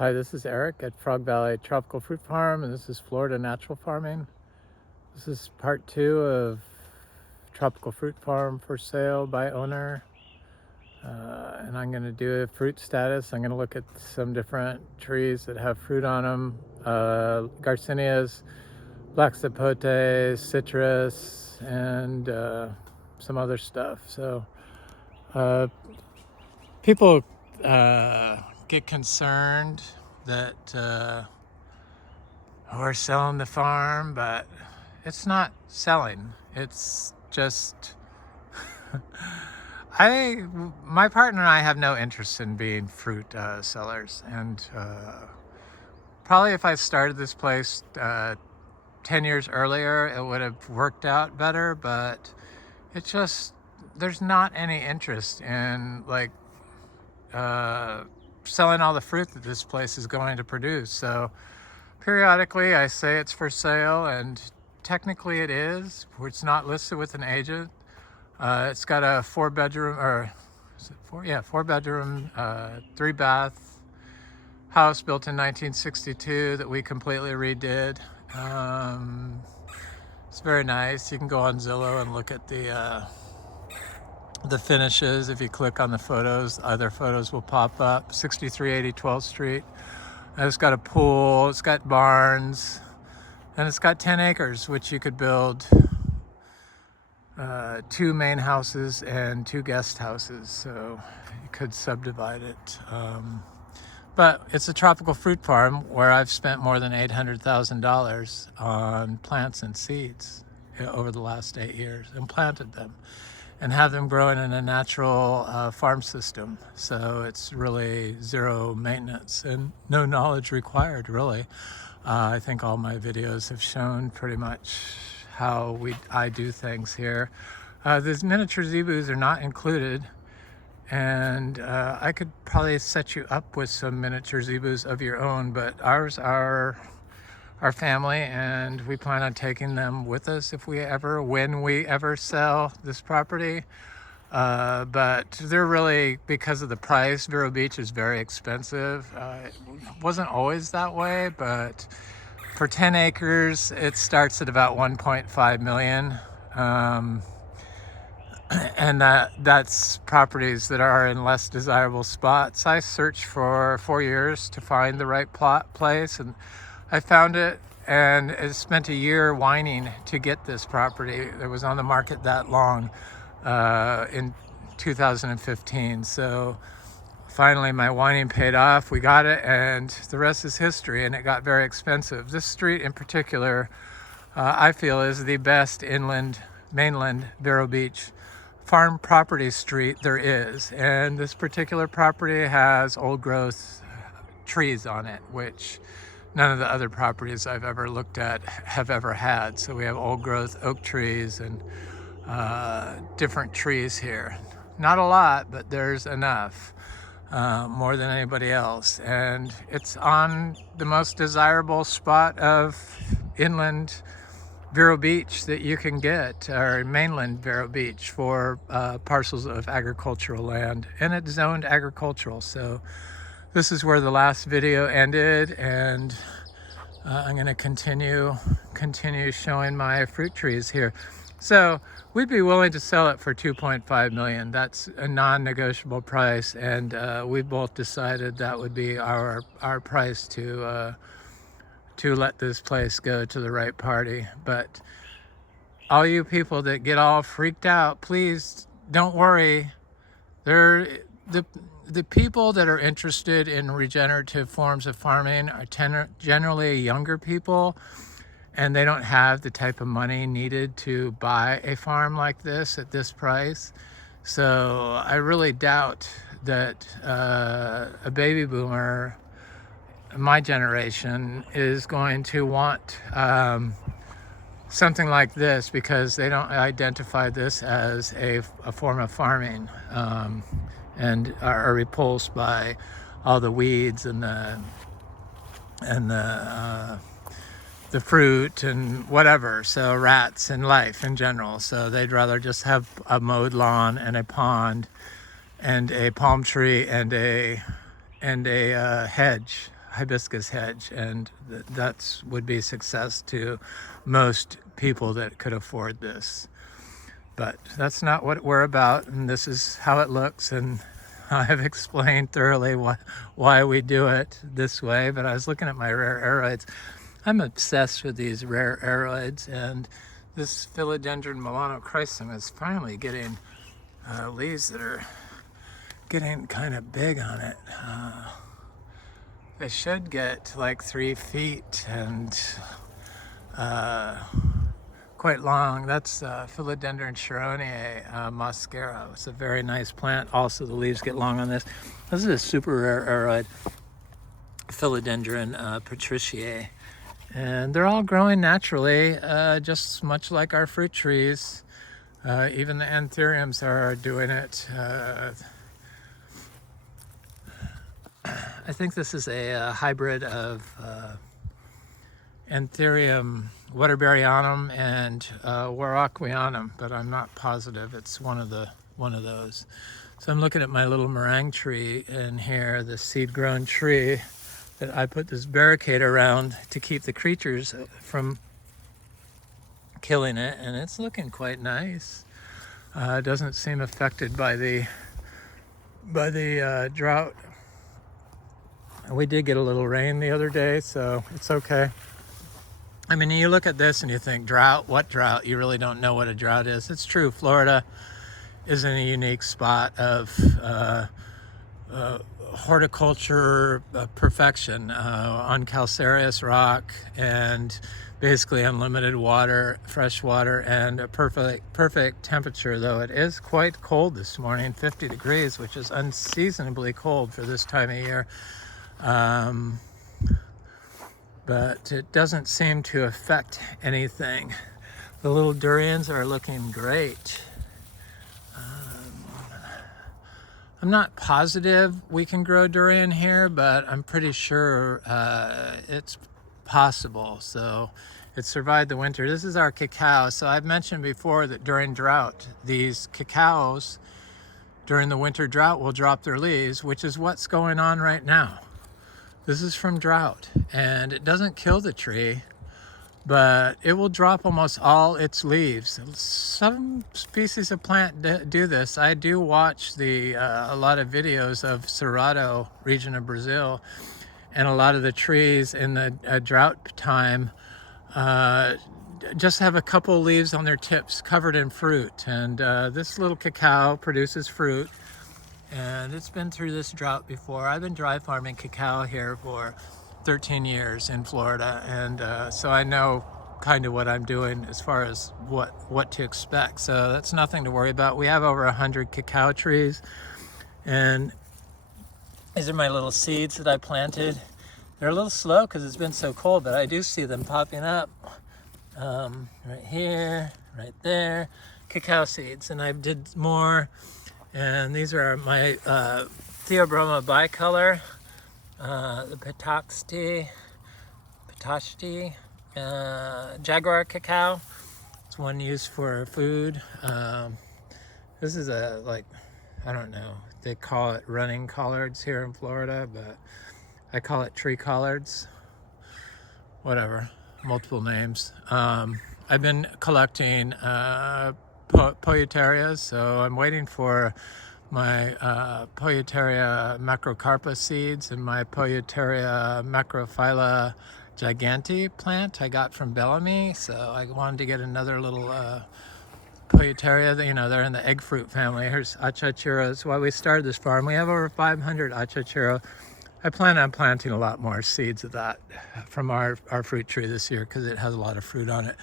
Hi, this is Eric at Frog Valley Tropical Fruit Farm, and this is Florida Natural Farming. This is part 2 of Tropical Fruit Farm for sale by owner. And I'm going to do a fruit status. I'm going to look at some different trees that have fruit on them. Garcinias, black sapotes, citrus, and some other stuff. So people get concerned that we're selling the farm, but it's not selling. It's just my partner and I have no interest in being fruit sellers, and probably if I started this place 10 years earlier, it would have worked out better, but it's just, there's not any interest in selling all the fruit that this place is going to produce. So periodically I say it's for sale, and technically it is. It's not listed with an agent. It's got a 4-bedroom, or is it 4? Yeah, 4-bedroom, 3-bath house built in 1962 that we completely redid. It's very nice. You can go on Zillow and look at the finishes. If you click on the photos, other photos will pop up. 6380 12th Street. It's got a pool, it's got barns, and it's got 10 acres, which you could build 2 main houses and 2 guest houses. So you could subdivide it. But it's a tropical fruit farm where I've spent more than $800,000 on plants and seeds over the last 8 years, and planted them and have them growing in a natural farm system. So it's really zero maintenance and no knowledge required, really. I think all my videos have shown pretty much how I do things here. The miniature Zebus are not included, and I could probably set you up with some miniature Zebus of your own, but ours are our family, and we plan on taking them with us when we ever sell this property. But they're really, because of the price, Vero Beach is very expensive. It wasn't always that way, but for 10 acres, it starts at about 1.5 million. And that's properties that are in less desirable spots. I searched for 4 years to find the right place, and I found it, and it spent a year whining to get this property. It was on the market that long in 2015. So finally my whining paid off. We got it, and the rest is history, and it got very expensive. This street in particular, I feel, is the best mainland Vero Beach farm property street there is. And this particular property has old growth trees on it, which none of the other properties I've ever looked at have ever had. So we have old growth oak trees and different trees here. Not a lot, but there's enough, more than anybody else. And it's on the most desirable spot of inland Vero Beach that you can get, or mainland Vero Beach, for parcels of agricultural land, and it's zoned agricultural. So this is where the last video ended, and I'm going to continue showing my fruit trees here. So we'd be willing to sell it for 2.5 million. That's a non-negotiable price, and we both decided that would be our price to let this place go to the right party. But all you people that get all freaked out, please don't worry. The people that are interested in regenerative forms of farming are generally younger people, and they don't have the type of money needed to buy a farm like this at this price. So I really doubt that a baby boomer, my generation, is going to want something like this, because they don't identify this as a form of farming, and are repulsed by all the weeds and the fruit and whatever. So rats and life in general. So they'd rather just have a mowed lawn and a pond and a palm tree and a hedge hibiscus hedge, and that's would be success to most people that could afford this. But that's not what we're about, and this is how it looks, and I've explained thoroughly why we do it this way. But I was looking at my rare aroids. I'm obsessed with these rare aroids, and this Philodendron melanochrysum is finally getting leaves that are getting kind of big on it. They should get like 3 feet and quite long. That's Philodendron Chironae mosquero. It's a very nice plant. Also, the leaves get long on this. This is a super rare aroid, Philodendron patriciae. And they're all growing naturally, just much like our fruit trees. Even the anthuriums are doing it. I think this is a hybrid of Anthurium waterberryanum and warocquianum, but I'm not positive. It's one of those. So I'm looking at my little meringue tree in here, the seed-grown tree that I put this barricade around to keep the creatures from killing it, and it's looking quite nice. It doesn't seem affected by the drought. We did get a little rain the other day, so it's okay. I mean, you look at this and you think, drought? What drought? You really don't know what a drought is. It's true. Florida is in a unique spot of horticulture perfection on calcareous rock, and basically unlimited water, fresh water, and a perfect temperature, though it is quite cold this morning, 50 degrees, which is unseasonably cold for this time of year. But it doesn't seem to affect anything. The little durians are looking great. I'm not positive we can grow durian here, but I'm pretty sure it's possible. So it survived the winter. This is our cacao. So I've mentioned before that during drought, these cacaos during the winter drought will drop their leaves, which is what's going on right now. This is from drought, and it doesn't kill the tree, but it will drop almost all its leaves. Some species of plant do this. I do watch a lot of videos of Cerrado region of Brazil, and a lot of the trees in the drought time just have a couple leaves on their tips covered in fruit. And this little cacao produces fruit, and it's been through this drought before. I've been dry farming cacao here for 13 years in Florida, and so I know kind of what I'm doing as far as what to expect. So that's nothing to worry about. We have over 100 cacao trees, and these are my little seeds that I planted. They're a little slow because it's been so cold, but I do see them popping up right here, right there, cacao seeds. And I did more, and these are my Theobroma bicolor, the Petoxty, jaguar cacao. It's one used for food. This is I don't know, they call it running collards here in Florida, but I call it tree collards. Whatever, multiple names. I've been collecting Poieterias, so I'm waiting for my Poieteria macrocarpa seeds and my Poieteria macrophylla gigantea plant I got from Bellamy. So I wanted to get another little Poieteria. You know, they're in the egg fruit family. Here's achachuro. That's why we started this farm. We have over 500 achachuro. I plan on planting a lot more seeds of that from our fruit tree this year because it has a lot of fruit on it.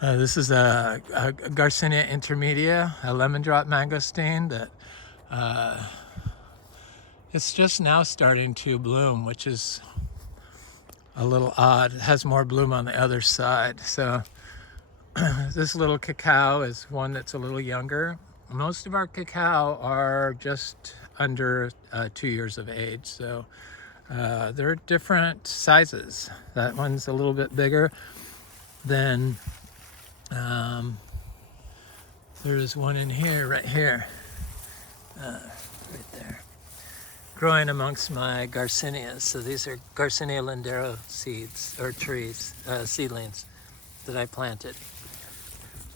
This is a Garcinia intermedia, a lemon drop mangosteen that it's just now starting to bloom, which is a little odd. It has more bloom on the other side. So this little cacao is one that's a little younger. Most of our cacao are just under 2 years of age. So they're different sizes. That one's a little bit bigger than, there's one in here, right here, right there. growing amongst my garcinias. So these are Garcinia lindero seeds, or trees, seedlings that I planted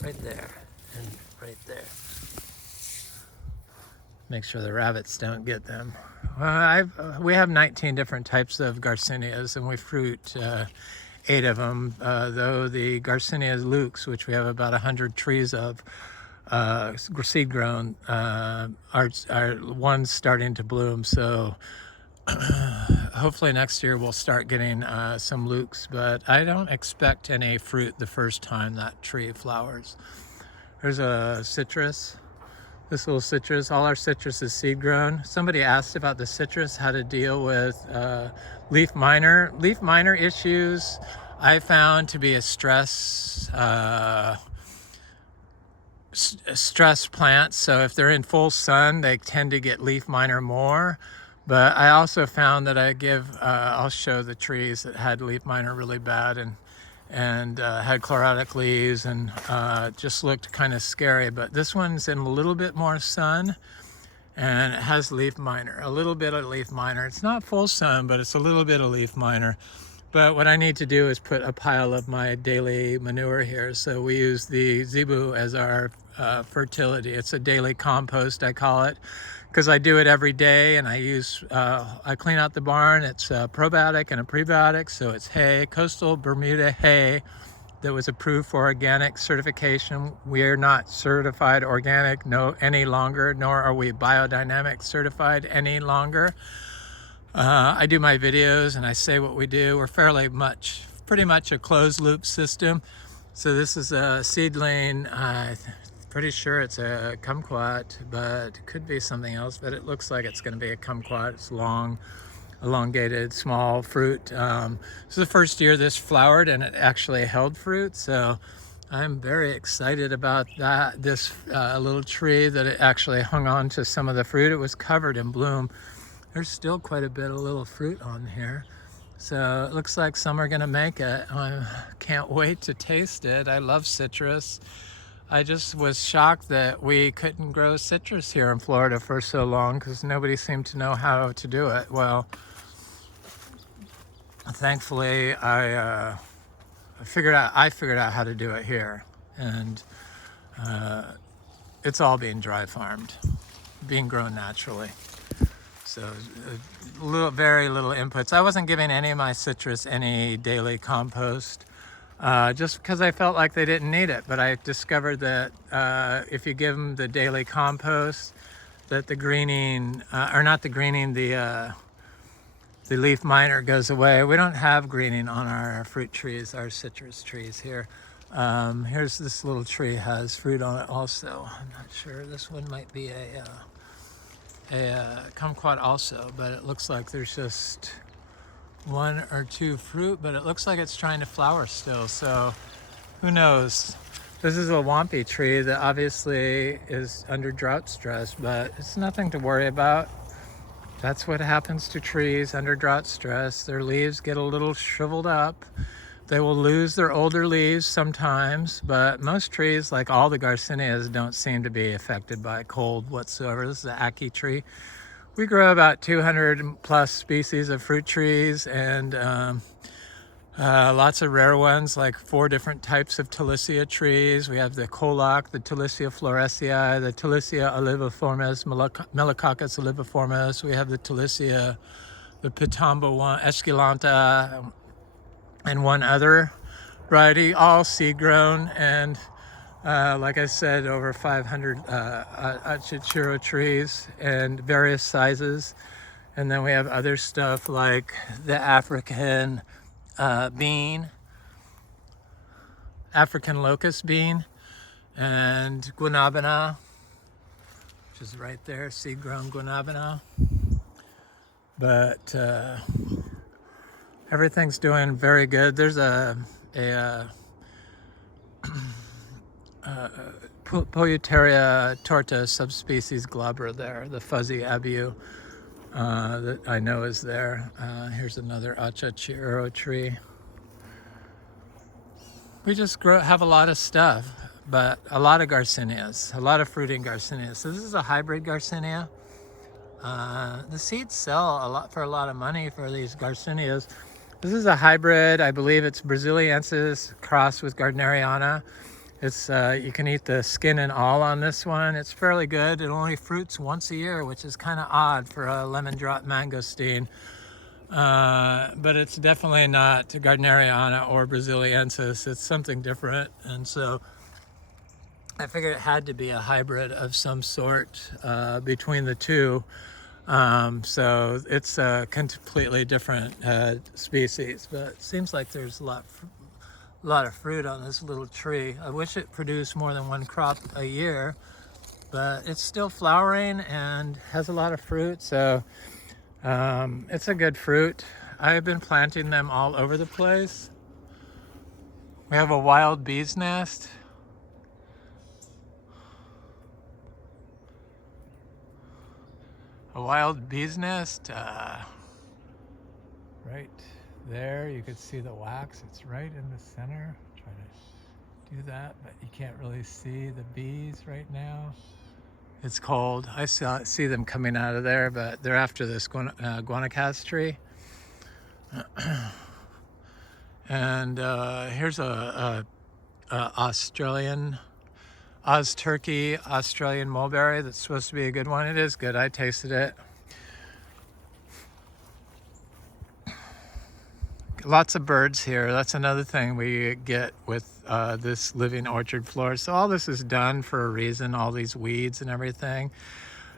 right there and right there. Make sure the rabbits don't get them. We have 19 different types of garcinias, and we fruit 8 of them, though the Garcinias lux, which we have about 100 trees of, seed grown, are ones starting to bloom. So hopefully next year we'll start getting some lux, but I don't expect any fruit the first time that tree flowers. There's a citrus. This little citrus, all our citrus is seed grown. Somebody asked about the citrus, how to deal with leaf miner. Leaf miner issues I found to be a stress plant. So if they're in full sun, they tend to get leaf miner more. But I also found that I'll show the trees that had leaf miner really bad and had chlorotic leaves and just looked kind of scary. But this one's in a little bit more sun and it has leaf miner, a little bit of leaf miner. It's not full sun, but it's a little bit of leaf miner. But what I need to do is put a pile of my daily manure here. So we use the Zebu as our fertility. It's a daily compost, I call it, because I do it every day, and I clean out the barn. It's a probiotic and a prebiotic, so it's hay, coastal Bermuda hay that was approved for organic certification. We are not certified organic any longer, nor are we biodynamic certified any longer. I do my videos and I say what we do. We're pretty much a closed loop system. So this is a seedling. Pretty sure it's a kumquat, but it could be something else, but it looks like it's going to be a kumquat. It's long, elongated, small fruit. This is the first year this flowered and it actually held fruit. So I'm very excited about that. This little tree that it actually hung on to some of the fruit. It was covered in bloom. There's still quite a bit of little fruit on here. So it looks like some are gonna make it. I can't wait to taste it. I love citrus. I just was shocked that we couldn't grow citrus here in Florida for so long because nobody seemed to know how to do it. Well, thankfully I figured out how to do it here, and it's all being dry farmed, being grown naturally. So very little inputs. I wasn't giving any of my citrus any daily compost just because I felt like they didn't need it. But I discovered that if you give them the daily compost, that the greening, or not the greening, the leaf miner goes away. We don't have greening on our fruit trees, our citrus trees here. Here's this little tree, has fruit on it also. I'm not sure. This one might be a kumquat also, but it looks like there's just 1 or 2 fruit, but it looks like it's trying to flower still, so who knows. This is a wampy tree that obviously is under drought stress, but it's nothing to worry about. That's what happens to trees under drought stress. Their leaves get a little shriveled up. They will lose their older leaves sometimes, but most trees, like all the Garcinias, don't seem to be affected by cold whatsoever. This is the Ackee tree. We grow about 200 plus species of fruit trees and lots of rare ones, like 4 different types of Talicia trees. We have the colac, the Talicia florescii, the Talicia oliviformis, Melicoccus oliviformis. We have the Talicia, the Pitomba one, Esculenta, and 1 other variety, all seed grown, and like I said, over 500 achachiro trees and various sizes. And then we have other stuff like the African bean, African locust bean, and guanabana, which is right there, seed grown guanabana. But everything's doing very good. There's a Polyuteria torta subspecies glabra there, the fuzzy abiu that I know is there. Here's another achachiro tree. We just have a lot of stuff, but a lot of garcinias, a lot of fruiting garcinias. So this is a hybrid garcinia. The seeds sell a lot for a lot of money for these Garcinias. This is a hybrid. I believe it's Braziliensis crossed with Gardneriana. It's you can eat the skin and all on this one. It's fairly good. It only fruits once a year, which is kind of odd for a lemon drop mangosteen. But it's definitely not Gardneriana or Braziliensis. It's something different, and so I figured it had to be a hybrid of some sort between the two. So it's a completely different species, but it seems like there's a lot of fruit on this little tree. I wish it produced more than one crop a year, but it's still flowering and has a lot of fruit, so it's a good fruit. I've been planting them all over the place. We have a wild bee's nest. A wild bee's nest right there. You could see the wax. It's right in the center. Try to do that, but you can't really see the bees right now. It's cold. I see them coming out of there, but they're after this guanacas tree. And here's a Australian Oz Turkey Australian mulberry that's supposed to be a good one. It is good. I tasted it. Lots of birds here. That's another thing we get with this living orchard floor. So all this is done for a reason, all these weeds and everything.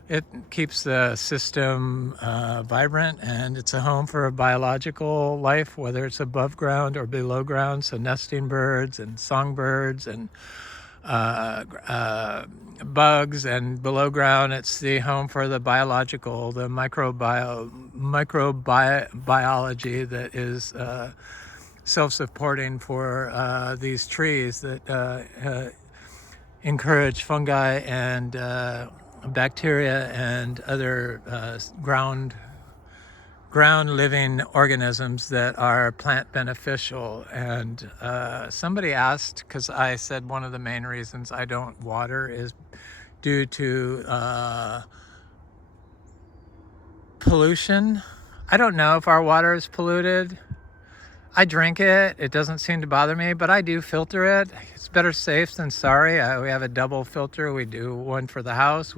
It keeps the system vibrant, and it's a home for a biological life, whether it's above ground or below ground. So nesting birds and songbirds and bugs, and below ground it's the home for the biological, the microbiology that is self-supporting for these trees that encourage fungi and bacteria and other ground living organisms that are plant beneficial. And somebody asked, because I said one of the main reasons I don't water is due to pollution. I don't know if our water is polluted. I drink it. It doesn't seem to bother me, but I do filter it. It's better safe than sorry. We have a double filter. We do one for the house.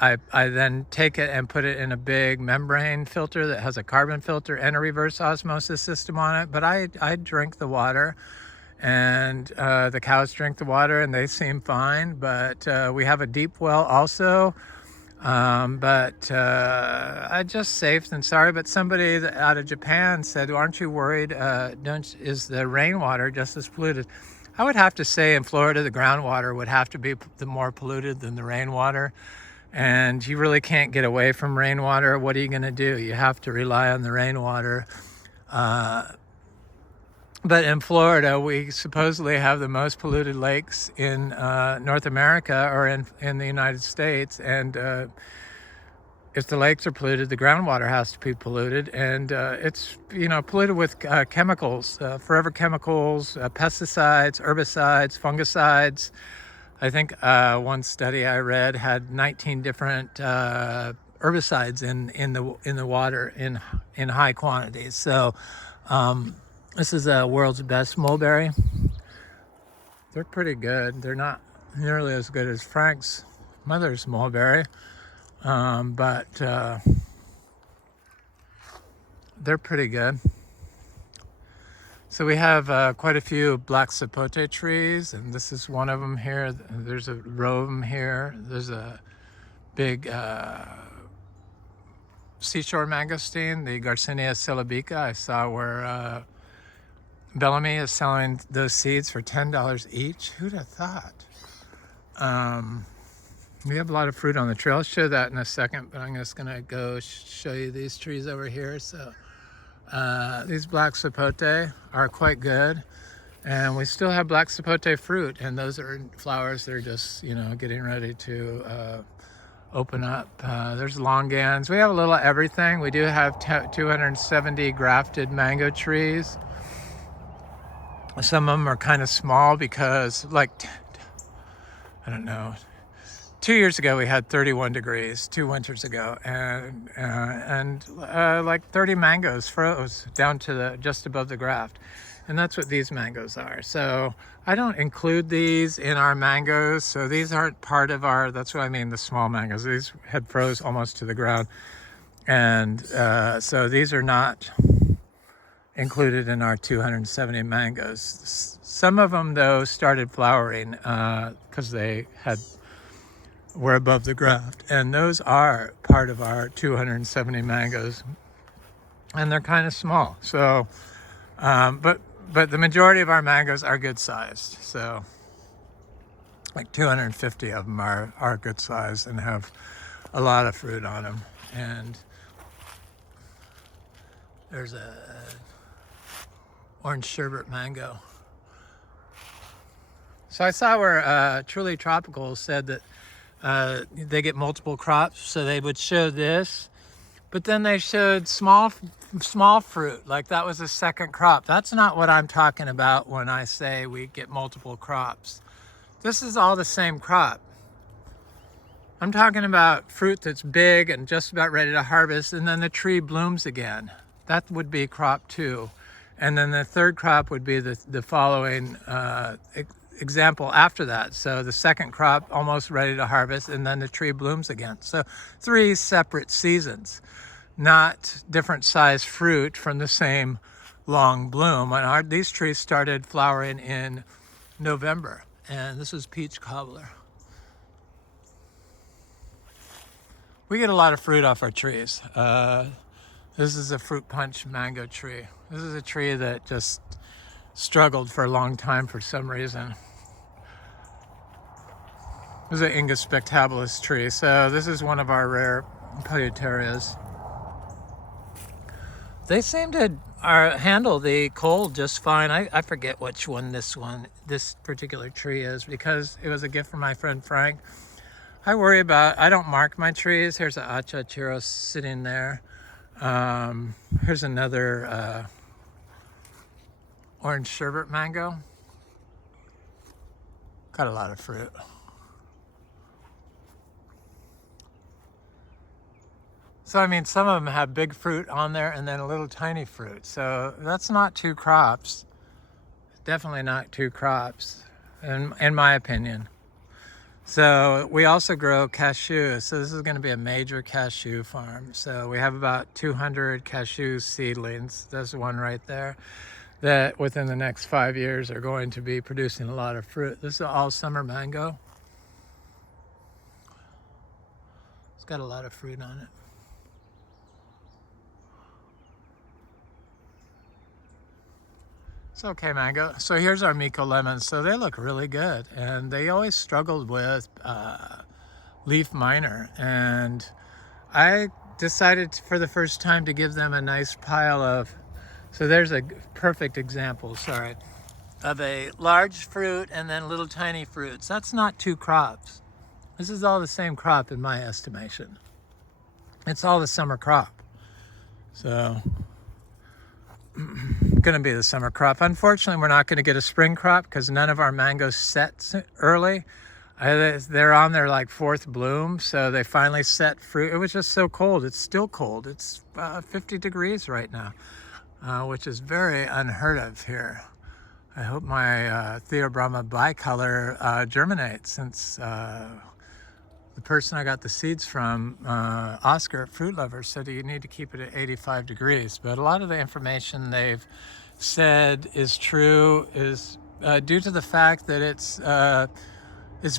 I then take it and put it in a big membrane filter that has a carbon filter and a reverse osmosis system on it. But I drink the water, and the cows drink the water, and they seem fine. But we have a deep well also. I just safe than sorry. But somebody out of Japan said, "Aren't you worried? Is the rainwater just as polluted?" I would have to say in Florida, the groundwater would have to be more polluted than the rainwater. And you really can't get away from rainwater. What are you going to do? You have to rely on the rainwater. But in Florida, we supposedly have the most polluted lakes in North America, or in the United States. And if the lakes are polluted, the groundwater has to be polluted. And it's polluted with chemicals, forever chemicals, pesticides, herbicides, fungicides. I think one study I read had 19 different herbicides in the water in high quantities. So this is the world's best mulberry. They're pretty good. They're not nearly as good as Frank's mother's mulberry, but they're pretty good. So we have quite a few black sapote trees, and this is one of them here. There's a row of them here. There's a big seashore mangosteen, the Garcinia syllabica. I saw where Bellamy is selling those seeds for $10 each. Who'd have thought? We have a lot of fruit on the trail. I'll show that in a second, but I'm just gonna go show you these trees over here. So these black sapote are quite good, and we still have black sapote fruit, and those are flowers that are just getting ready to open up. There's longans. We have a little everything. We do have 270 grafted mango trees. Some of them are kind of small because, like, I don't know, 2 years ago we had 31 degrees 2 winters ago, and like 30 mangoes froze down to just above the graft, and that's what these mangoes are. So I don't include these in our mangoes, so these aren't part of our, that's what I mean, the small mangoes. These had froze almost to the ground, and so these are not included in our 270 mangoes. Some of them though started flowering because they were above the graft, and those are part of our 270 mangoes, and they're kind of small. So but the majority of our mangoes are good sized, so like 250 of them are good sized and have a lot of fruit on them. And there's a orange sherbet mango. So I saw where Truly Tropical said that they get multiple crops, so they would show this, but then they showed small fruit, like that was a second crop. That's not what I'm talking about when I say we get multiple crops. This is all the same crop. I'm talking about fruit that's big and just about ready to harvest, and then the tree blooms again. That would be crop 2. And then the third crop would be the following example after that. So the second crop almost ready to harvest, and then the tree blooms again. So 3 separate seasons, not different size fruit from the same long bloom. And these trees started flowering in November, and this is peach cobbler. We get a lot of fruit off our trees. This is a fruit punch mango tree. This is a tree that just struggled for a long time for some reason. This is an Ingus spectabilis tree. So this is one of our rare Pyoterias. They seem to handle the cold just fine. I forget which one this particular tree is, because it was a gift from my friend Frank. I don't mark my trees. Here's an achachiro sitting there. Here's another orange sherbet mango. Got a lot of fruit. So I mean, some of them have big fruit on there and then a little tiny fruit. So that's not 2 crops. Definitely not 2 crops, in my opinion. So we also grow cashew. So this is going to be a major cashew farm. So we have about 200 cashew seedlings. There's one right there that within the next 5 years are going to be producing a lot of fruit. This is an all summer mango. It's got a lot of fruit on it. It's okay mango. So here's our Miko lemons. So they look really good, and they always struggled with leaf miner, and I decided for the first time to give them a nice pile of, so there's a perfect example, sorry, of a large fruit and then little tiny fruits. That's not 2 crops. This is all the same crop in my estimation. It's all the summer crop. So going to be the summer crop. Unfortunately, we're not going to get a spring crop because none of our mangoes set early. They're on their like 4th bloom, so they finally set fruit. It was just so cold. It's still cold. It's 50 degrees right now, which is very unheard of here. I hope my Theobroma bicolor germinates, since the person I got the seeds from, Oscar at Fruit Lovers, said you need to keep it at 85 degrees. But a lot of the information they've said is true is due to the fact that it's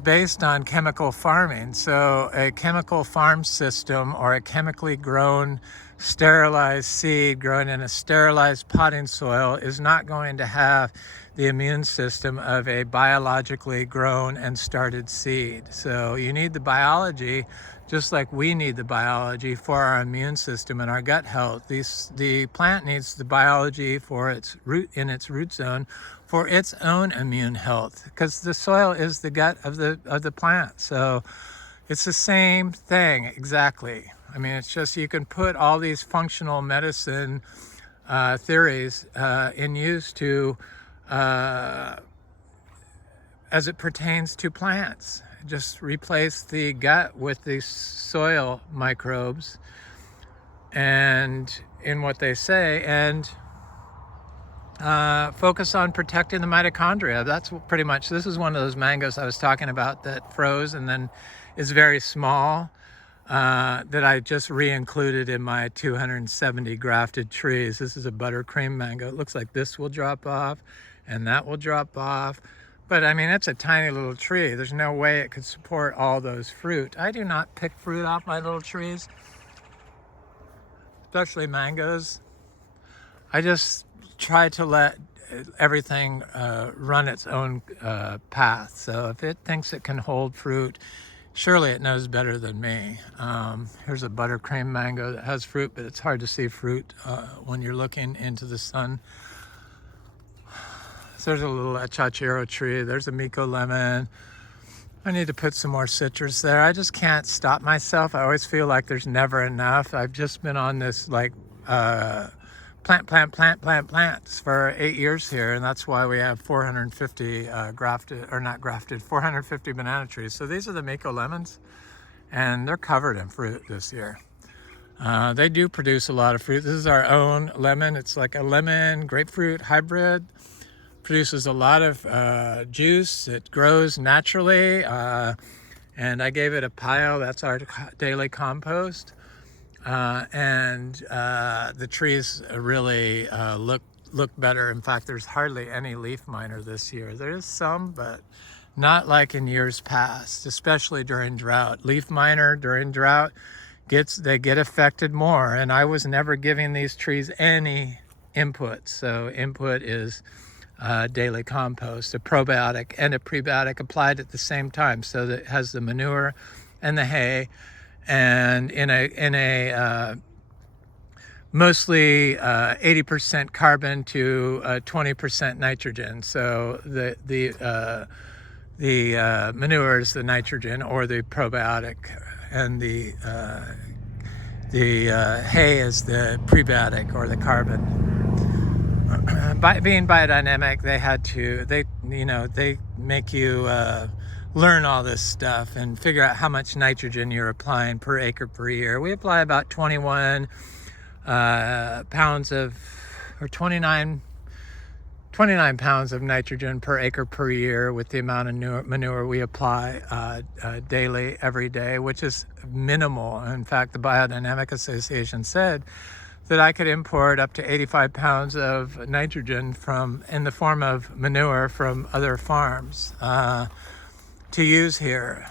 based on chemical farming. So a chemical farm system, or a chemically grown sterilized seed grown in a sterilized potting soil, is not going to have the immune system of a biologically grown and started seed. So you need the biology, just like we need the biology for our immune system and our gut health. The plant needs the biology for its root zone for its own immune health, because the soil is the gut of the plant. So it's the same thing exactly. I mean, it's just, you can put all these functional medicine theories in use to as it pertains to plants. Just replace the gut with the soil microbes and in what they say, and focus on protecting the mitochondria. That's pretty much, this is one of those mangoes I was talking about that froze and then is very small, that I just re-included in my 270 grafted trees. This is a buttercream mango. It looks like this will drop off and that will drop off. But I mean, it's a tiny little tree. There's no way it could support all those fruit. I do not pick fruit off my little trees, especially mangoes. I just try to let everything run its own path. So if it thinks it can hold fruit, surely it knows better than me. Here's a buttercream mango that has fruit, but it's hard to see fruit when you're looking into the sun. So there's a little achachero tree. There's a Miko lemon. I need to put some more citrus there. I just can't stop myself. I always feel like there's never enough. I've just been on this like plants for 8 years here, and that's why we have 450 450 banana trees. So these are the Miko lemons, and they're covered in fruit this year. They do produce a lot of fruit. This is our own lemon. It's like a lemon grapefruit hybrid. Produces a lot of juice. It grows naturally, and I gave it a pile. That's our daily compost, and the trees really look better. In fact, there's hardly any leaf miner this year. There is some, but not like in years past, especially during drought. Leaf miner during drought they get affected more, and I was never giving these trees any input. So input is daily compost, a probiotic and a prebiotic applied at the same time, so that it has the manure and the hay, and in a mostly 80% carbon to 20% nitrogen. So the manure is the nitrogen or the probiotic, and the hay is the prebiotic or the carbon. By being biodynamic, they make you learn all this stuff and figure out how much nitrogen you're applying per acre per year. We apply about 21 pounds of, or 29 pounds of nitrogen per acre per year with the amount of manure we apply daily, every day, which is minimal. In fact, the Biodynamic Association said that I could import up to 85 pounds of nitrogen in the form of manure from other farms to use here,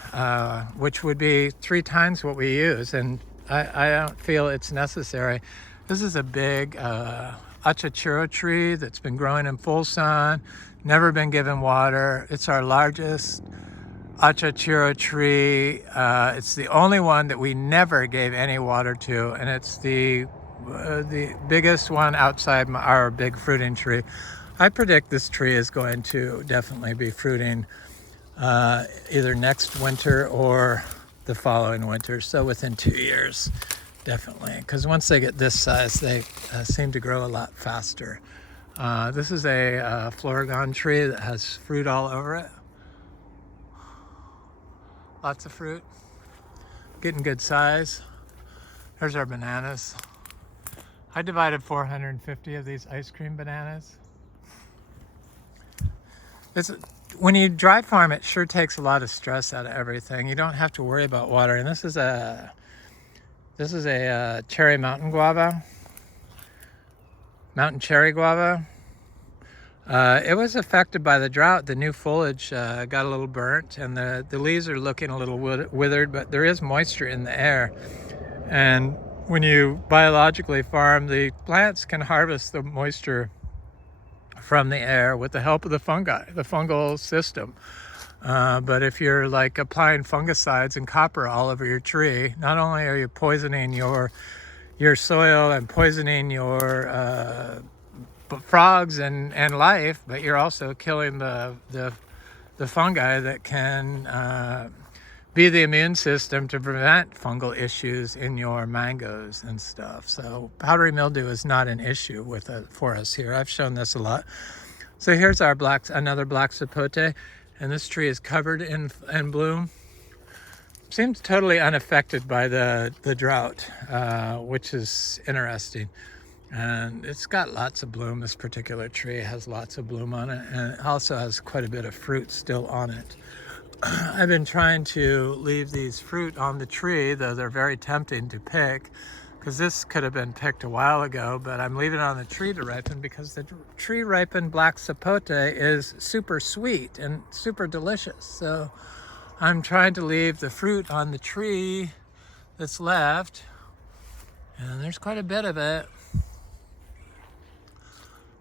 which would be 3 times what we use, and I don't feel it's necessary. This is a big achachero tree that's been growing in full sun, never been given water. It's our largest achachero tree. It's the only one that we never gave any water to, and it's the biggest one outside our big fruiting tree. I predict this tree is going to definitely be fruiting either next winter or the following winter, so within 2 years, definitely, because once they get this size, they seem to grow a lot faster. This is a Florigon tree that has fruit all over it. Lots of fruit, getting good size. There's our bananas. I divided 450 of these ice cream bananas. When you dry farm, it sure takes a lot of stress out of everything. You don't have to worry about watering. This is a cherry mountain cherry guava. It was affected by the drought. The new foliage got a little burnt, and the leaves are looking a little withered, but there is moisture in the air. And when you biologically farm, the plants can harvest the moisture from the air with the help of the fungi, the fungal system. But if you're like applying fungicides and copper all over your tree, not only are you poisoning your soil and poisoning your frogs and life, but you're also killing the fungi that can be the immune system to prevent fungal issues in your mangoes and stuff. So powdery mildew is not an issue for us here. I've shown this a lot. So here's our another black sapote, and this tree is covered in bloom. seems totally unaffected by the drought, which is interesting. And it's got lots of bloom. This particular tree has lots of bloom on it, and it also has quite a bit of fruit still on it. I've been trying to leave these fruit on the tree, though they're very tempting to pick, because this could have been picked a while ago, but I'm leaving it on the tree to ripen because the tree ripened black sapote is super sweet and super delicious. So I'm trying to leave the fruit on the tree that's left, and there's quite a bit of it.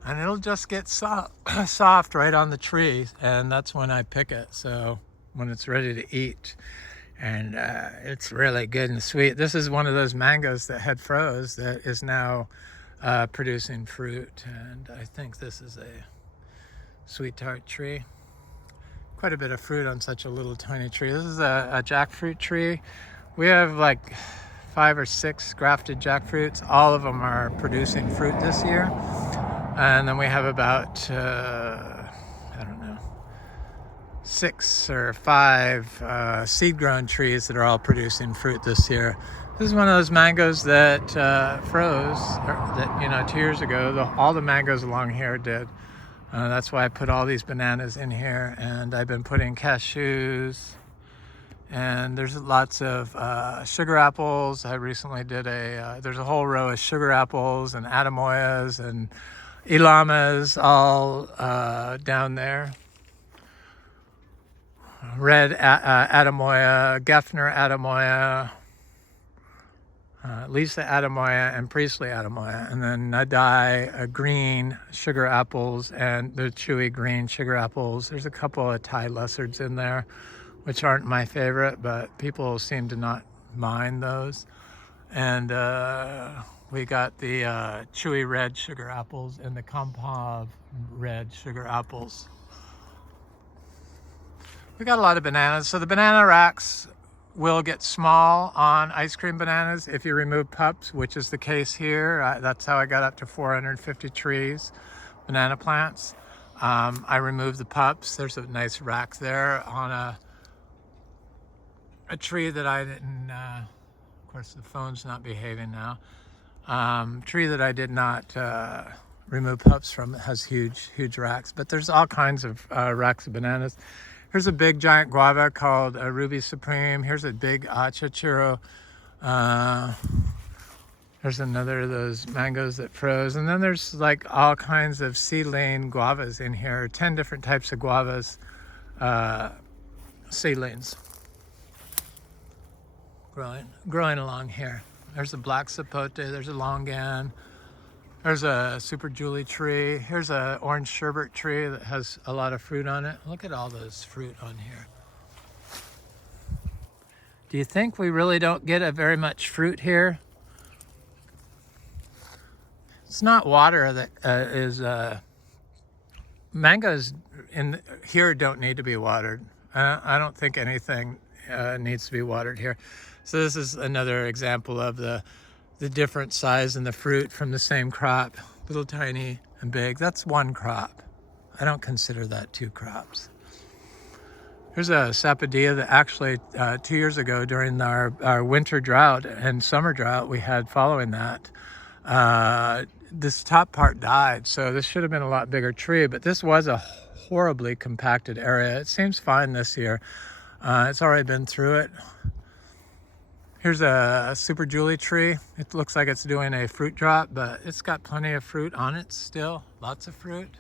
And it'll just get soft right on the tree, and that's when I pick it. So when it's ready to eat, and it's really good and sweet. This is one of those mangoes that had froze that is now producing fruit, and I think this is a sweet tart tree. Quite a bit of fruit on such a little tiny tree. This is a jackfruit tree. We have like 5 or 6 grafted jackfruits. All of them are producing fruit this year. And then we have about, I don't know, 6 or 5 seed-grown trees that are all producing fruit this year. This is one of those mangoes that froze, that 2 years ago. All the mangoes along here did. That's why I put all these bananas in here, and I've been putting cashews, and there's lots of sugar apples. I recently did there's a whole row of sugar apples and aroids and ilamas all down there. Red aroid, Gefner aroid, Lisa aroid, and Priestley aroid, and then Nadai green sugar apples and the chewy green sugar apples. There's a couple of Thai lizards in there, which aren't my favorite, but people seem to not mind those. And we got the chewy red sugar apples and the Composting red sugar apples. We got a lot of bananas. So the banana racks will get small on ice cream bananas if you remove pups, which is the case here. That's how I got up to 450 trees, banana plants. I removed the pups. There's a nice rack there on a tree that I didn't, of course the phone's not behaving now. Tree that I did not remove pups from. It has huge racks, but there's all kinds of racks of bananas. Here's a big giant guava called Ruby Supreme. Here's a big achachuro. There's another of those mangoes that froze. And then there's like all kinds of seedling guavas in here, 10 different types of guavas, seedlings growing along here. There's a black sapote, there's a longan, there's a super Julie tree, here's a orange sherbet tree that has a lot of fruit on it. Look at all those fruit on here. Do you think we really don't get very much fruit here? It's not water that is, mangoes in here don't need to be watered. I don't think anything needs to be watered here. So this is another example of the different size in the fruit from the same crop, little tiny and big. That's one crop. I don't consider that 2 crops. Here's a sapodilla that actually 2 years ago during our winter drought and summer drought we had following that, this top part died. So this should have been a lot bigger tree, but this was a horribly compacted area. It seems fine this year. It's already been through it. Here's a super Julie tree. It looks like it's doing a fruit drop, but it's got plenty of fruit on it still. Lots of fruit.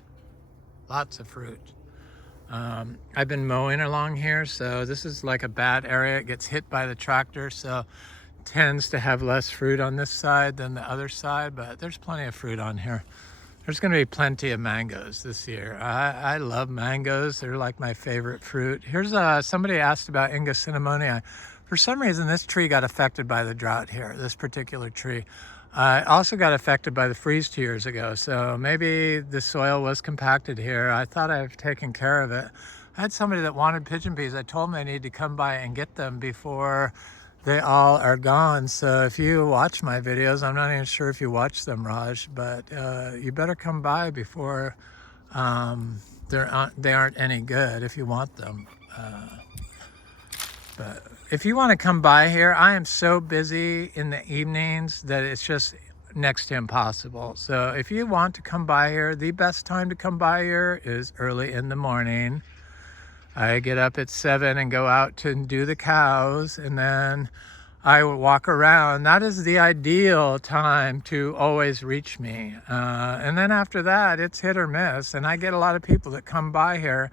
I've been mowing along here, so this is like a bad area. It gets hit by the tractor, so it tends to have less fruit on this side than the other side, but there's plenty of fruit on here. There's going to be plenty of mangoes this year. I love mangoes. They're like my favorite fruit. Here's somebody asked about Inga cinnamonia. For some reason, this tree got affected by the drought here, this particular tree. It also got affected by the freeze 2 years ago, so maybe the soil was compacted here. I thought I've taken care of it. I had somebody that wanted pigeon peas. I told them I need to come by and get them before they all are gone. So if you watch my videos, I'm not even sure if you watch them, Raj, but you better come by before they aren't any good if you want them. But if you want to come by here, I am so busy in the evenings that it's just next to impossible. So if you want to come by here, the best time to come by here is early in the morning. I get up at 7 and go out to do the cows, and then I will walk around. That is the ideal time to always reach me. And then after that, it's hit or miss. And I get a lot of people that come by here.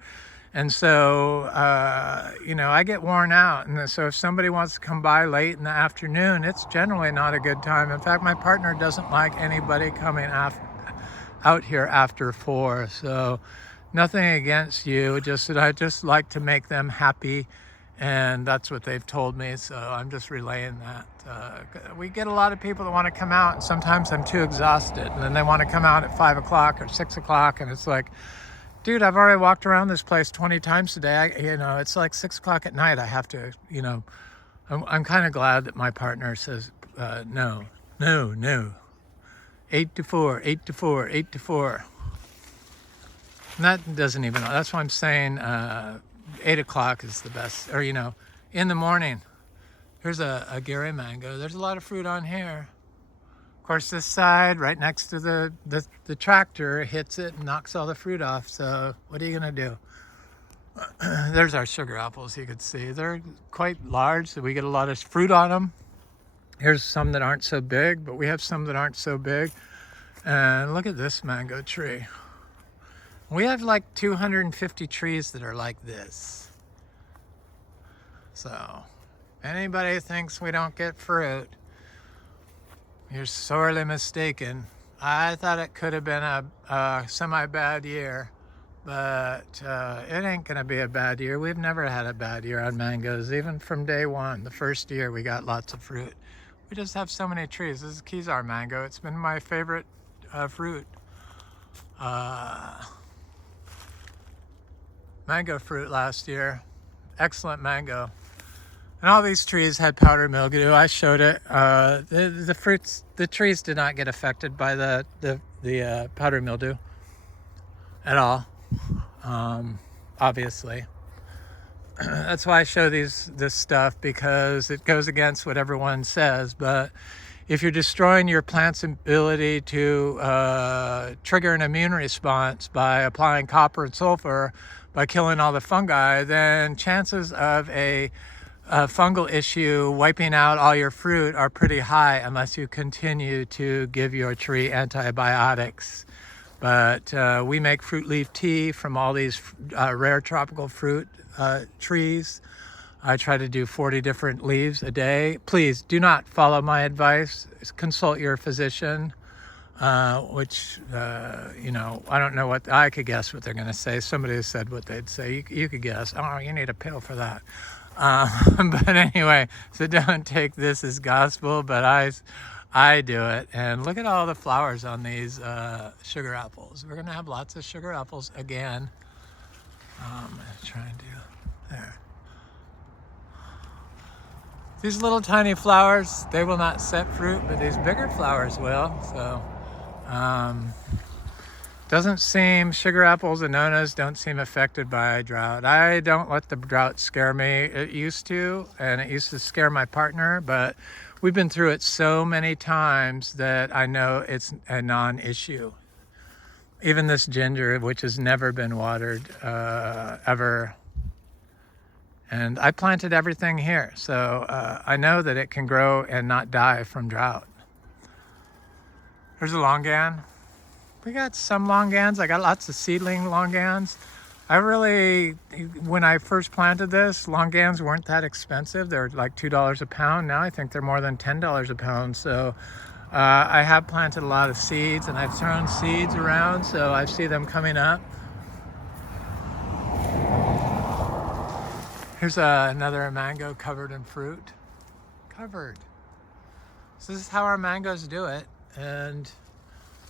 And so, I get worn out. And so if somebody wants to come by late in the afternoon, it's generally not a good time. In fact, my partner doesn't like anybody coming out here after 4. So nothing against you, just that I just like to make them happy. And that's what they've told me. So I'm just relaying that. We get a lot of people that want to come out, and sometimes I'm too exhausted. And then they want to come out at 5 o'clock or 6 o'clock. And it's like, dude, I've already walked around this place 20 times today. It's like 6 o'clock at night. I have to, I'm kind of glad that my partner says, no. 8 to 4, 8 to 4, 8 to 4. And that doesn't even, that's why I'm saying 8 o'clock is the best, or, in the morning. Here's a Gary mango. There's a lot of fruit on here. Of course, this side, right next to the tractor, hits it and knocks all the fruit off. So what are you going to do? There's our sugar apples, you could see. They're quite large, so we get a lot of fruit on them. Here's some that aren't so big, but we have some that aren't so big. And look at this mango tree. We have like 250 trees that are like this. So, anybody thinks we don't get fruit, you're sorely mistaken. I thought it could have been a semi-bad year, but it ain't gonna be a bad year. We've never had a bad year on mangoes, even from day one. The first year we got lots of fruit. We just have so many trees. This is Kezar mango. It's been my favorite fruit. Mango fruit last year. Excellent mango. And all these trees had powdery mildew. I showed it. The trees did not get affected by the powdery mildew at all. Obviously. That's why I show this stuff, because it goes against what everyone says. But if you're destroying your plant's ability to trigger an immune response by applying copper and sulfur, by killing all the fungi, then chances of a fungal issue wiping out all your fruit are pretty high, unless you continue to give your tree antibiotics. But we make fruit leaf tea from all these rare tropical fruit trees. I try to do 40 different leaves a day. Please do not follow my advice. Consult your physician, which, I don't know what, I could guess what they're going to say. Somebody said what they'd say. You could guess. Oh, you need a pill for that. But anyway, so don't take this as gospel, but I do it. And look at all the flowers on these sugar apples. We're going to have lots of sugar apples again. I'm going to try and do there. These little tiny flowers, they will not set fruit, but these bigger flowers will. So, doesn't seem, sugar apples and nonas don't seem affected by drought. I don't let the drought scare me. It used to, and it used to scare my partner, but we've been through it so many times that I know it's a non-issue. Even this ginger, which has never been watered ever. And I planted everything here, so I know that it can grow and not die from drought. Here's a longan. We got some longans. I got lots of seedling longans. When I first planted this, longans weren't that expensive. They're like $2 a pound. Now I think they're more than $10 a pound. So I have planted a lot of seeds, and I've thrown seeds around, so I see them coming up. Here's another mango covered in fruit. Covered. So this is how our mangoes do it, and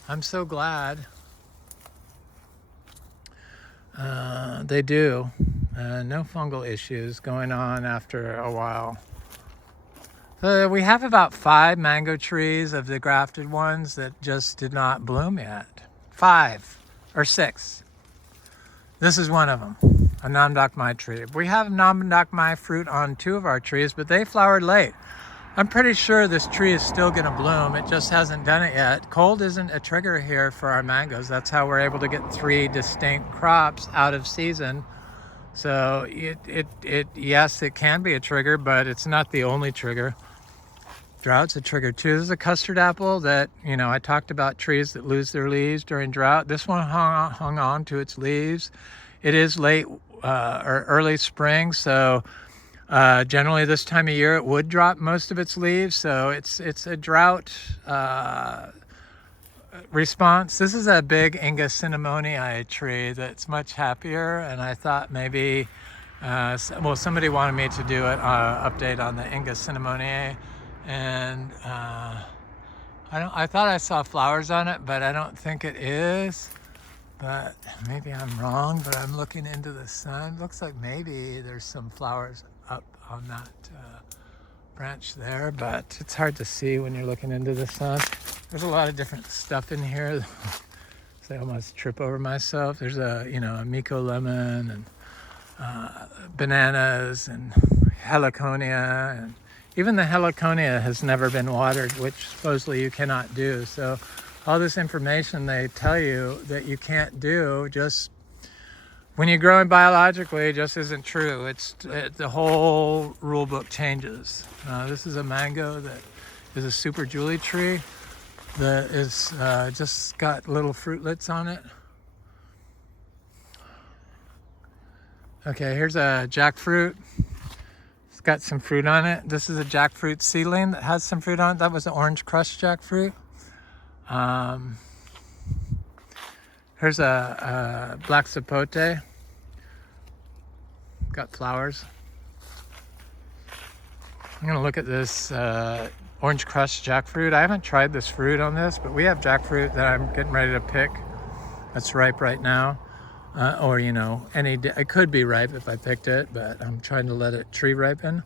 I'm so glad they do. No fungal issues going on after a while. We have about 5 mango trees of the grafted ones that just did not bloom yet. 5 or 6. This is one of them, a namdakmai tree. We have namdakmai fruit on 2 of our trees, but they flowered late. I'm pretty sure this tree is still going to bloom. It just hasn't done it yet. Cold isn't a trigger here for our mangoes. That's how we're able to get 3 distinct crops out of season. So yes, it can be a trigger, but it's not the only trigger. Drought's a trigger too. This is a custard apple that, you know, I talked about trees that lose their leaves during drought. This one hung on to its leaves. It is late or early spring, so generally this time of year it would drop most of its leaves. So it's a drought response. This is a big Inga cinnamonii tree that's much happier, and I thought maybe, well, somebody wanted me to do an update on the Inga cinnamonii, and I thought I saw flowers on it, but I don't think it is. But maybe I'm wrong, but I'm looking into the sun. Looks like maybe there's some flowers up on that branch there, but it's hard to see when you're looking into the sun. There's a lot of different stuff in here. So I almost trip over myself. There's a Miko lemon and bananas and heliconia, and even the heliconia has never been watered, which supposedly you cannot do. So all this information they tell you that you can't do, just when you're growing biologically, just isn't true. The whole rule book changes. This is a mango that is a super Julie tree that is just got little fruitlets on it. Okay, here's a jackfruit. It's got some fruit on it. This is a jackfruit seedling that has some fruit on it. That was an orange crushed jackfruit. Here's a black sapote. Got flowers. I'm gonna look at this orange crushed jackfruit. I haven't tried this fruit on this, but we have jackfruit that I'm getting ready to pick. That's ripe right now. Or, it could be ripe if I picked it, but I'm trying to let it tree ripen.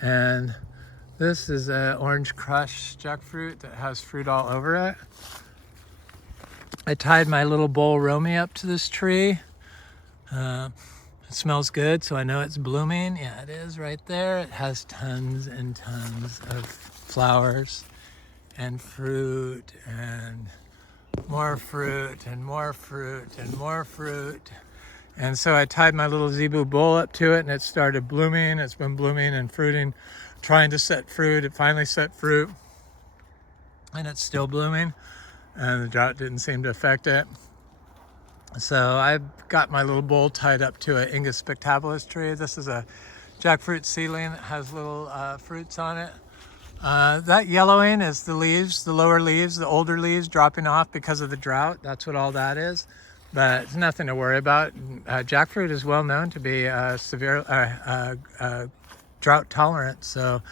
And this is an orange crushed jackfruit that has fruit all over it. I tied my little bowl Romy up to this tree. It smells good, so I know it's blooming. Yeah, it is right there. It has tons and tons of flowers and fruit and more fruit and more fruit and more fruit. And so I tied my little Zebu bowl up to it, and it started blooming. It's been blooming and fruiting, trying to set fruit. It finally set fruit, and it's still blooming, and the drought didn't seem to affect it. So I've got my little bowl tied up to an Inga spectabilis tree. This is a jackfruit seedling that has little fruits on it. That yellowing is the leaves, the lower leaves, the older leaves dropping off because of the drought. That's what all that is. But it's nothing to worry about. Jackfruit is well known to be severe drought tolerant. So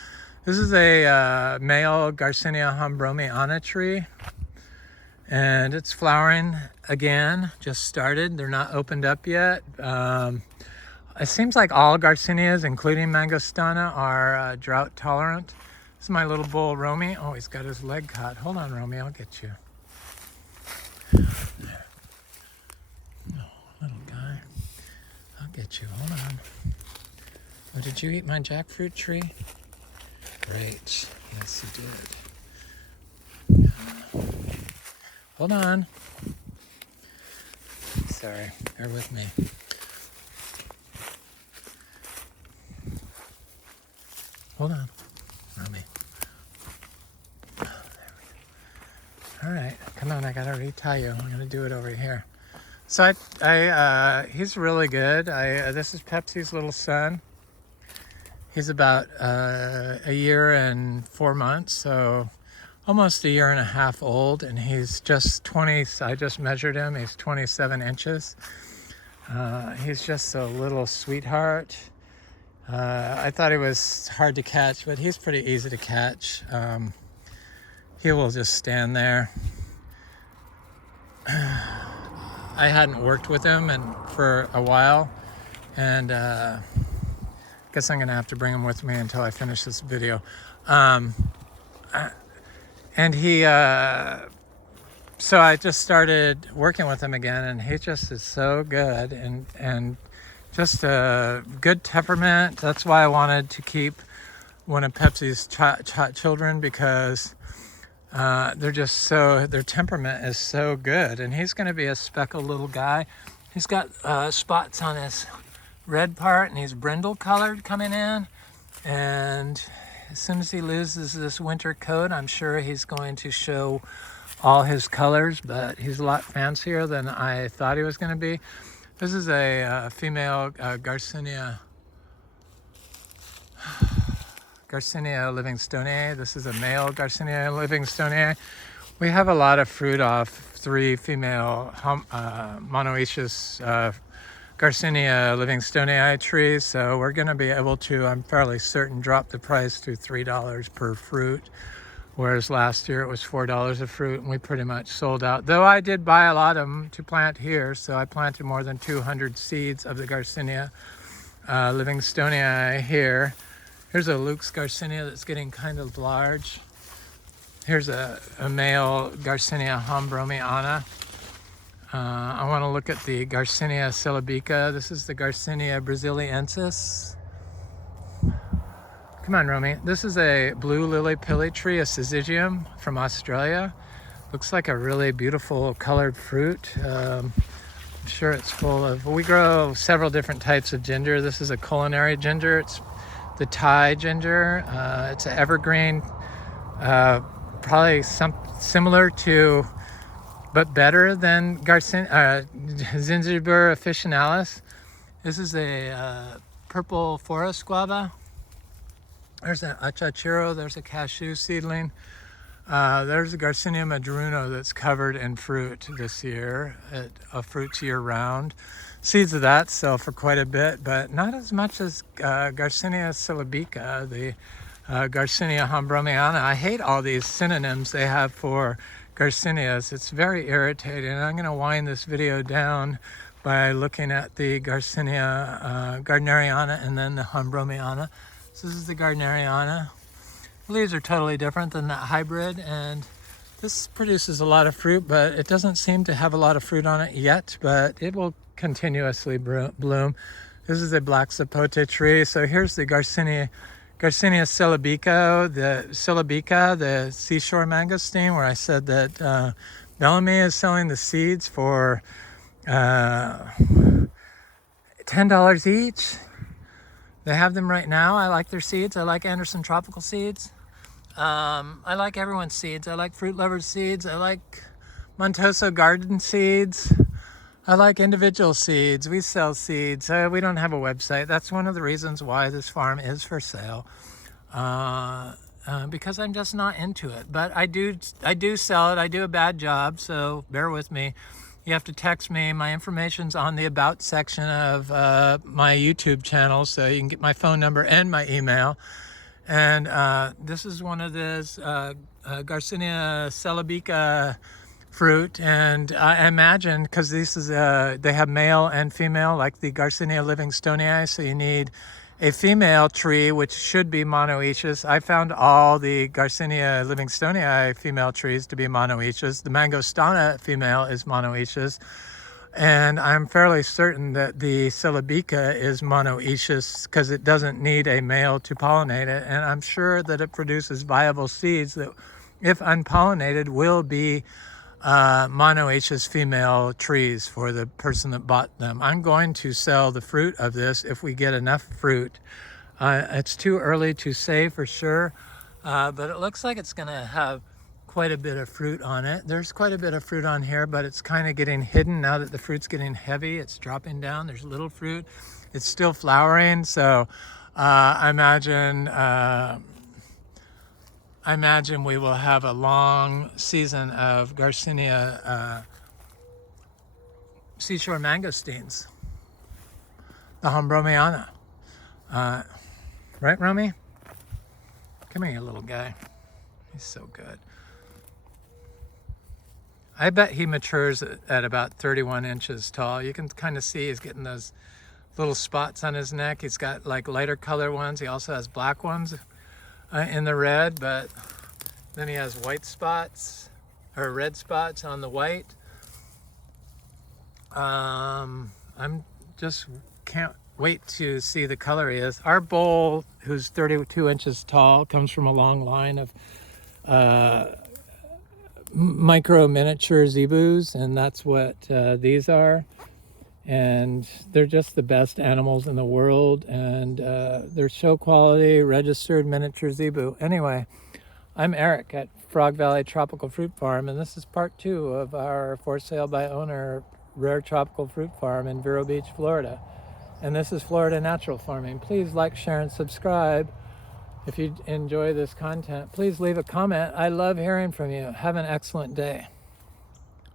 this is a male Garcinia hombromiana tree, and it's flowering again. Just started. They're not opened up yet. It seems like all Garcinias, including Mangostana, are drought tolerant. This is my little bull, Romy. Oh, he's got his leg caught. Hold on, Romy, I'll get you. No, little guy. I'll get you. Hold on. Oh, did you eat my jackfruit tree? Great. Yes, you did. Hold on. Sorry, bear with me. Hold on, Romy. Oh, there we go. All right, come on, I gotta retie you. I'm gonna do it over here. So he's really good. This is Pepsi's little son. He's about a year and 4 months, so almost a year and a half old, and he's just 20. I just measured him. He's 27 inches. He's just a little sweetheart. I thought he was hard to catch, but he's pretty easy to catch. He will just stand there. I hadn't worked with him for a while, and I guess I'm gonna have to bring him with me until I finish this video. And he So I just started working with him again, and he just is so good and just a good temperament. That's why I wanted to keep one of Pepsi's children, because they're just so, their temperament is so good. And he's going to be a speckled little guy. He's got spots on his red part, and he's brindle colored coming in. And as soon as he loses this winter coat, I'm sure he's going to show all his colors, but he's a lot fancier than I thought he was going to be. This is a female Garcinia Livingstoneae. This is a male Garcinia Livingstoneae. We have a lot of fruit off 3 female monoecious Garcinia Livingstoneae trees, so we're going to be able to, I'm fairly certain, drop the price to $3 per fruit, whereas last year it was $4 a fruit, and we pretty much sold out. Though I did buy a lot of them to plant here, so I planted more than 200 seeds of the Garcinia Livingstoneae here. Here's a Luke's Garcinia that's getting kind of large. Here's a male Garcinia Hombromiana. I want to look at the Garcinia syllabica. This is the Garcinia brasiliensis. Come on, Romy. This is a blue lily pilly tree, a syzygium from Australia. Looks like a really beautiful colored fruit. I'm sure it's full of, we grow several different types of ginger. This is a culinary ginger. It's the Thai ginger. It's an evergreen, probably similar to, but better than Zingiber officinalis. This is a purple forest guava. There's an achachiro, there's a cashew seedling. There's a Garcinia madruno that's covered in fruit this year. It fruits year round. Seeds of that sell for quite a bit, but not as much as Garcinia syllabica, the Garcinia hombromiana. I hate all these synonyms they have for Garcinias. It's very irritating. I'm going to wind this video down by looking at the Garcinia gardneriana and then the hombromiana. So this is the gardneriana. The leaves are totally different than that hybrid, and this produces a lot of fruit, but it doesn't seem to have a lot of fruit on it yet, but it will continuously bloom. This is a black sapote tree. So here's the Garcinia syllabica, the seashore mangosteen, where I said that Bellamy is selling the seeds for $10 each. They have them right now. I like their seeds. I like Anderson Tropical seeds. I like everyone's seeds. I like Fruit Lovers seeds. I like Montoso Garden seeds. I like individual seeds. We sell seeds. We don't have a website. That's one of the reasons why this farm is for sale. Because I'm just not into it. But I do sell it. I do a bad job, so bear with me. You have to text me. My information's on the About section of my YouTube channel, so you can get my phone number and my email. And this is one of those Garcinia syllabica fruit, and I imagine, because this is they have male and female, like the Garcinia Livingstoneae, so you need a female tree, which should be monoecious. I found all the Garcinia Livingstoneae female trees to be monoecious. The Mangostana female is monoecious, and I'm fairly certain that the syllabica is monoecious because it doesn't need a male to pollinate it, and I'm sure that it produces viable seeds that, if unpollinated, will be monoecious female trees for the person that bought them. I'm going to sell the fruit of this if we get enough fruit. It's too early to say for sure, but it looks like it's going to have quite a bit of fruit on it. There's quite a bit of fruit on here, but it's kind of getting hidden now that the fruit's getting heavy. It's dropping down. There's little fruit. It's still flowering, so I imagine we will have a long season of Garcinia seashore mangosteens, the hombromiana. Right, Romy? Come here, you little guy. He's so good. I bet he matures at about 31 inches tall. You can kind of see he's getting those little spots on his neck. He's got like lighter color ones. He also has black ones in the red, but then he has white spots or red spots on the white. I'm just can't wait to see the color he is. Our bull, who's 32 inches tall, comes from a long line of micro miniature Zebus, and that's what these are. And they're just the best animals in the world, and they're show quality, registered miniature Zebu. Anyway, I'm Eric at Frog Valley Tropical Fruit Farm, and this is part 2 of our for sale by owner rare tropical fruit farm in Vero Beach, Florida. And this is Florida Natural Farming. Please like, share, and subscribe. If you enjoy this content, please leave a comment. I love hearing from you. Have an excellent day.